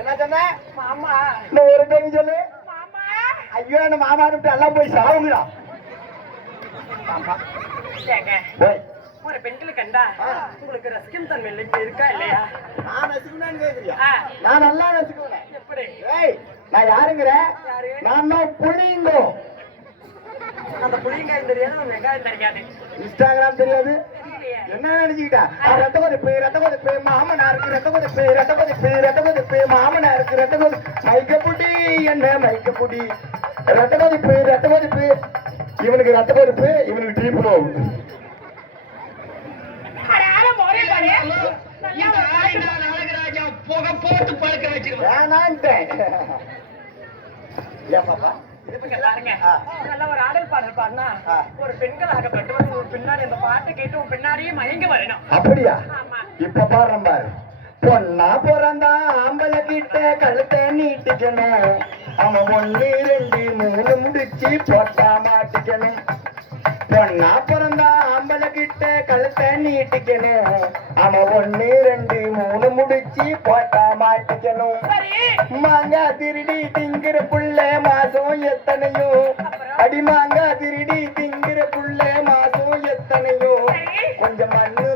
என்ன சொன்ன? மாமா. இன்னும் ஒரு டைம் சொல்லு. மாமா. ஐயோ என்ன மாமான்னு எல்லாம் போய் சாவுங்கடா. ஒரு பெண்களை கண்டா உங்களுக்கு ரசிக்கும் தன்மை இல்லை, இருக்கா இல்லையா? நான் ரசிக்கணும்னு கேக்குறியா? நான் நல்லா ரசிக்கிறேன் எப்படி? ஏய் நான் யாருங்கிற? யாரு? நான் தான் புளிங்கோ அந்த புளியங்காய் தெரியாது வெங்காயம் தெரியாது. இன்ஸ்டாகிராம் தெரியாது. என்ன நினைச்சுக்கிட்டா? நான் ரத்த கொதிப்பு ரத்த கொதிப்பு ரத்த கொதிப்பு ரத்த கொதிப்பு ரத்த கொதிப்பு ரத்த மைக்க புடி என்ன மைக்க புடி ரத்த கொதிப்பு ரத்த கொதிப்பு. இவனுக்கு ரத்த கொதிப்பு இவனுக்கு டீப் போகுது அட, ஆள மோரே பாரு. நல்லா ஒரு பாட்டு வேணான்ட்டேன். ஏன் பாப்பா? பாருங்க. நல்ல ஒரு ஆடல் பாடல் பாடினா. ஒரு ஒரு பின்னாடி அந்த பாட்டு கேட்டு உன் பின்னாடியே மயங்கி வரணும். அப்படியா? ஆமா. இப்ப பாடுறேன் பாரு. பொண்ணா பிறந்தா ஆம்பளை கிட்ட கழுத்தை நீட்டிக்கணும். அவன் ஒண்ணு ரெண்டு மூணு முடிச்சு போட்டா மாட்டிக்கணும். பொண்ணா பிறந்தா ஆம்பளை கிட்ட கழுத்தை நீட்டிக்கணும் அவன் ஒண்ணு ரெண்டு மூணு முடிச்சு போட்டா மாட்டிக்கணும். மாங்கா திருடி திங்கிற புள்ள மாசம் எத்தனையோ? அடி மாங்கா திருடி திங்கிற புள்ள மாசம் எத்தனையோ? கொஞ்சம் மண்ணும்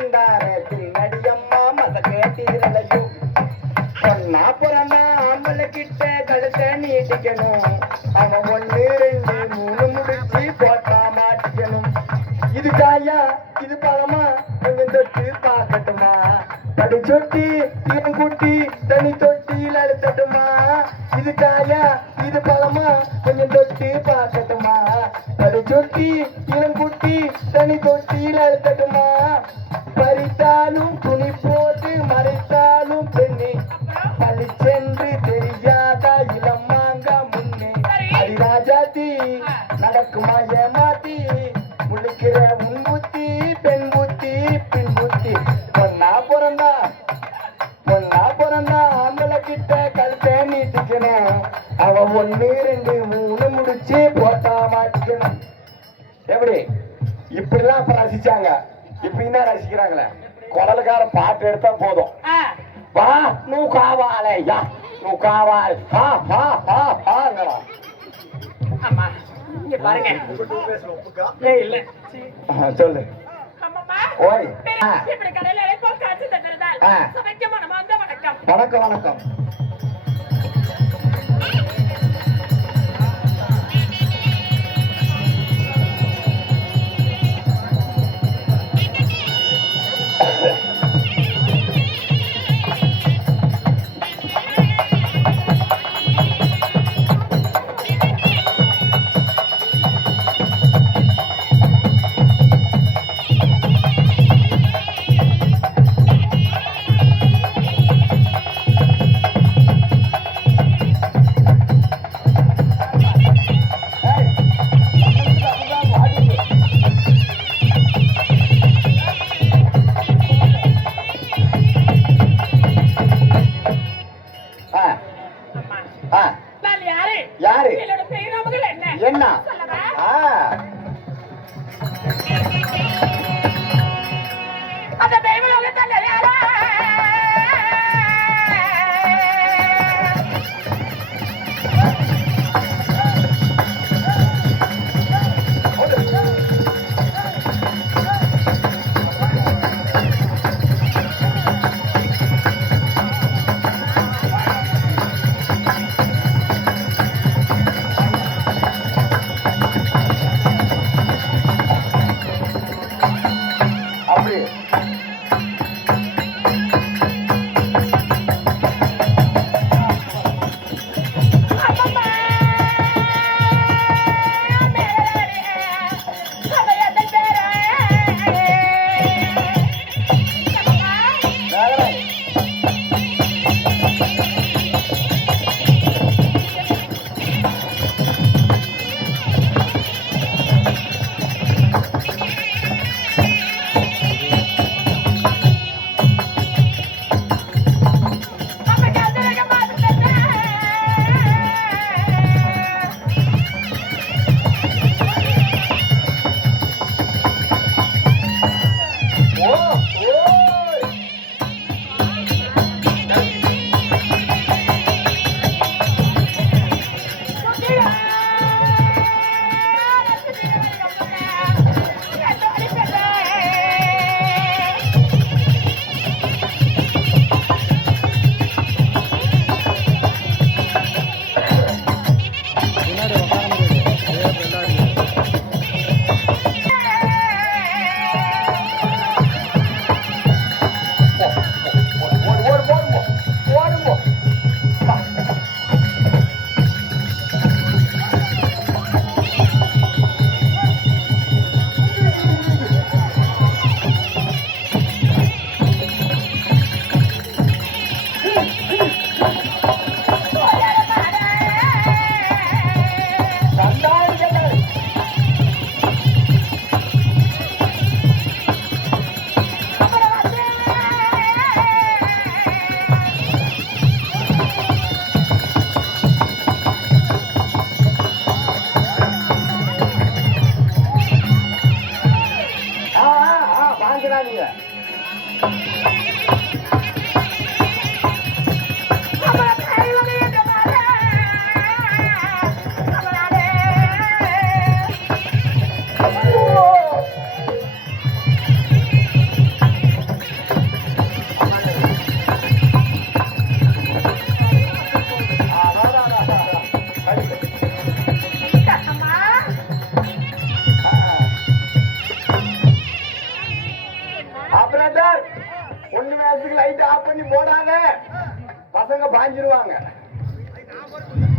படி சொட்டி என் குட்டி தனி தொட்டியில் அழுத்தட்டுமா இது காயா இது பழமா? கொஞ்சம் தொட்டி பார்க்கட்டுமா? படி சொட்டி இளம் குட்டி தனி தொட்டியில் அழுத்தட்டுமா பறித்தாலும் துணி போட்டு மறைத்தாலும் பெண்ணே. சென்று தெரியாதா இளம் வாங்க முன்னே? அடிராஜாத்தி நடக்குமா ஏமாத்தி முழுக்கிற உன் புத்தி பெண் புத்தி பின் புத்தி. பொண்ணா பிறந்தா ஒண்ணு ரெண்டு மூணு முடிச்சு போட்டா மாட்டிக்கணும். எப்படி? இப்படிலாம் அப்ப ரசிச்சாங்க. இப்படின்னா ரசிக்கிறாங்களே? குடலுக்கார பாட்டு எடுத்தா போதும். வா நூ காவாலே யா நூ காவால். ஹா ஹா ஹா ஹாங்கடா. ஆமா இங்க பாருங்க. ஏய் இல்ல. சொல்லு. ஓய். இப்படி கடையில. சமைக்க மனமார்ந்த வணக்கம் வணக்கம்.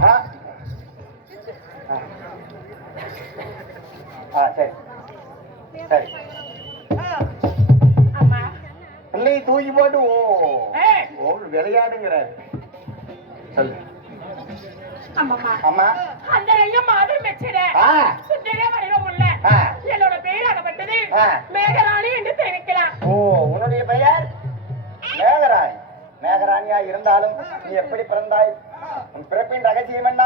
ஆ? சரி. சரி. பிள்ளையை தூக்கி போட்டு ஓ ஓ விளையாடுங்கிறாரு சொல்லு. ஆமா. அந்த ரெய்யம் மாதிரி மெச்சிட ஆ. சுத்தரே வடிவம் உள்ள. என்னோட பெயராகப்பட்டது ஆ. மேகராணி என்று தெரிவிக்கலாம். ஓ உன்னுடைய பெயர்? மேகராணி. மேகராணியா இருந்தாலும் நீ எப்படி பிறந்தாய்? உன் பிறப்பின் ரகசியம் என்ன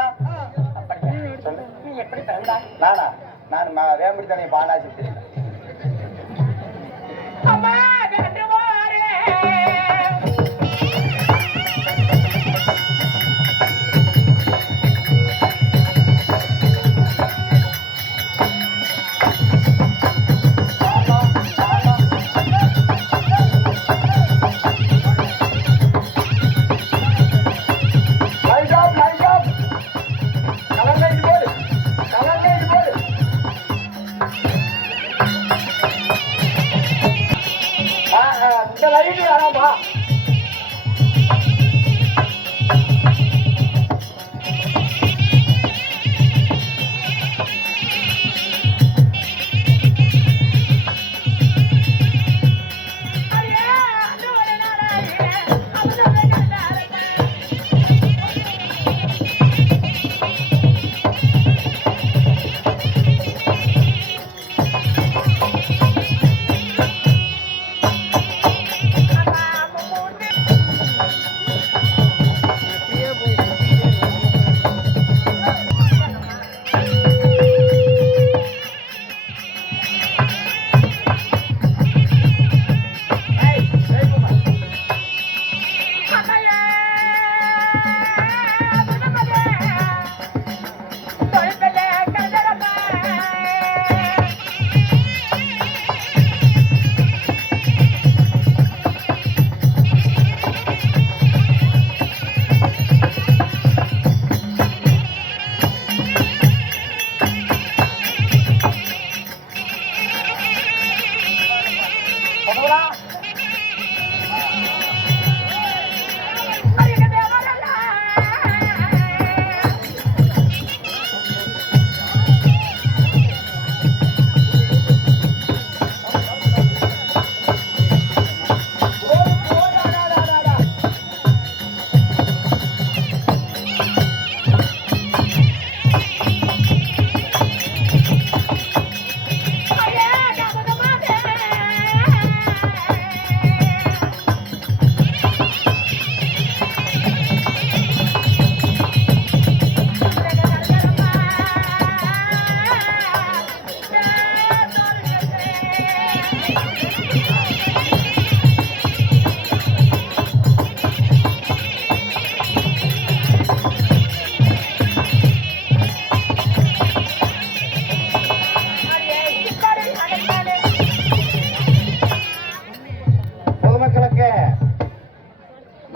சொல்லு. நீ எப்படி பிறந்தாய்? நானா? நான் வேம்படி தானே பாலாஜி தெரியும்? ஆ, இந்த லைட் வேணாமா அரியே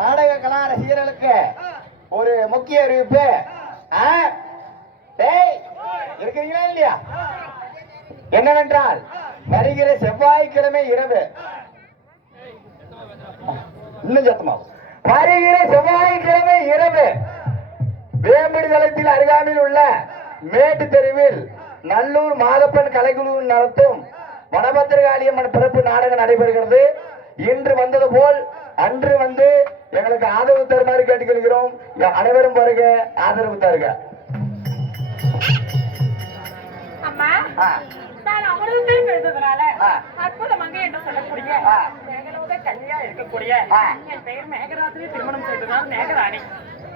நாடக கலா ரசிகர்களுக்கு ஒரு முக்கிய அறிவிப்பு. இருக்கிறீங்களா இல்லையா? என்னவென்றால் வருகிற செவ்வாய்க்கிழமை இரவு. இன்னும் சத்தமா? வருகிற செவ்வாய்க்கிழமை இரவு. வேம்படி தளத்தில் அருகாமையில் உள்ள மேட்டு தெருவில் நல்லூர் மாதப்பன் கலைக்குழு நடத்தும் வனபத்திரகாளியம்மன் பிறப்பு நாடகம் நடைபெறுகிறது. இன்று வந்தது போல் அன்று வந்து எங்களுக்கு ஆதரவு தருமாறு கேட்டுக்கொள்கிறோம். அனைவரும் வருக ஆதரவு ஆ. நான் என்று சொல்லக்கூடிய. மேகலோக கன்னியா இருக்கக்கூடிய. என் பெயர் மேகராஜினி திருமணம் செய்ததால் மேகராணி.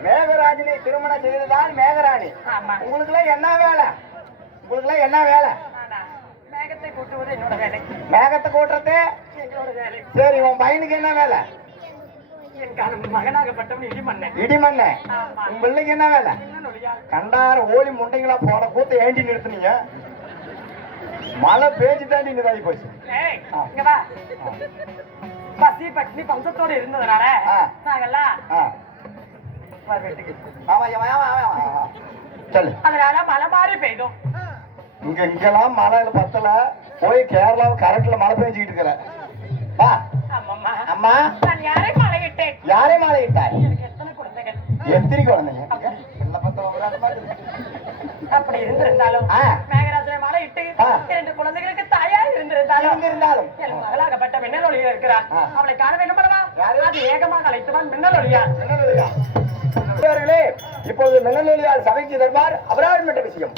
மேகராஜினி திருமணம் செய்ததால் மேகராணி. ஆமா. உங்களுக்குலாம் என்ன வேலை? உங்களுக்குலாம் என்ன வேலை? மேகத்தை கூட்டுவது என்னோட வேலை. மேகத்தை கூட்டுறது சரி உன் பையனுக்கு என்ன வேலை? பிள்ளைக்கு என்ன வேலை? கண்டார ஓலி முண்டைங்களா போட கூத்த ஏண்டி நிறுத்துனீங்க. மழை பேஞ்சு தாண்டி நிதாகி போச்சு. பசி பட்னி பஞ்சத்தோட இருந்ததுனால. நாங்கெல்லாம் அதனால மழை மாறி பெய்தோம் இங்க இங்கெல்லாம் மழை பத்தல. போய் கேரளாவை கரெக்ட்ல மழை பெஞ்சுக்கிட்டு இருக்கிற. அம்மா. நான் யாரை மழையிட்டேன் யாரே எனக்கு எத்தனை குழந்தைங்க? அப்படி இருந்திருந்தாலும். மேகராஜனை மழையிட்டு ஆ. இரண்டு குழந்தைகளுக்கு தாயாய் இருந்திருந்தாலும் இருந்திருந்தாலும். மகளாகப்பட்ட மின்னல் ஒளியில் இருக்கிறார். அவளை காண வேண்டும் அல்லவா யாரு? அது ஏகமாக அழைத்துவான் மின்னல் ஒளியா நண்பர்களே இப்பொழுது மின்னலியால் சபைக்கு தருவார் அபராதம் என்ற விஷயம்.